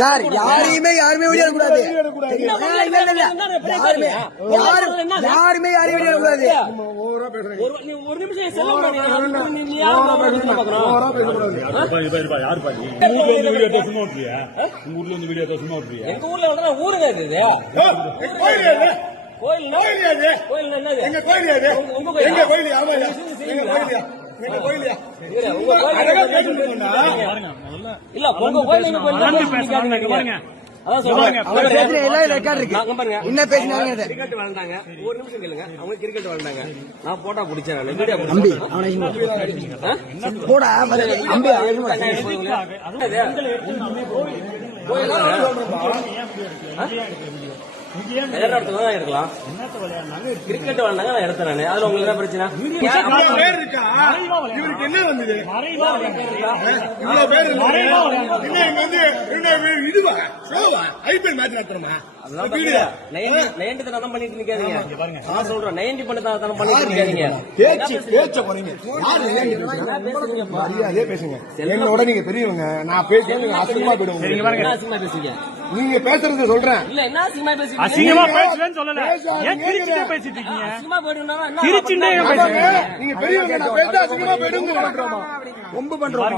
Sir யாரையுமே video கூடாது, யாருமே யாரையும் வீடியோ கூடாது. ஒரு நிமிஷம் எங்க ஊர்ல வந்து ஊருங்க இது கோயில் எங்க கோயில் எங்க கோயில் இல்ல உங்க கோயில் கிரிக்கெட் விளையாண்டாங்க. ஒரு நிமிஷம் கேளுங்க, அவங்க கிரிக்கெட் விளையாண்டாங்க. நான் போட்டா பிடிச்சேன் இருக்கலாம். கிரிக்கெட் விளையாண்டாங்க, நான் எடுத்தேன். அதுல உங்களுக்கு என்ன பிரச்சனை? என்னோட நீங்க பெரியவங்க, நான் பேசுறேன் அசிங்கமா போயிடுவோம். நீங்க பேசுறது சொல்றேன். அசிங்கமா பேசுறேன்னு சொல்லல, ஏன் கிரிச்சிட்டே பேசிட்டு இருக்கீங்க? கிரிச்சிட்டே பேசுறீங்க. நீங்க பெரியவங்க, நான் பேச அசிங்கமா போயிடுங்க. ரொம்ப பண்றோம்.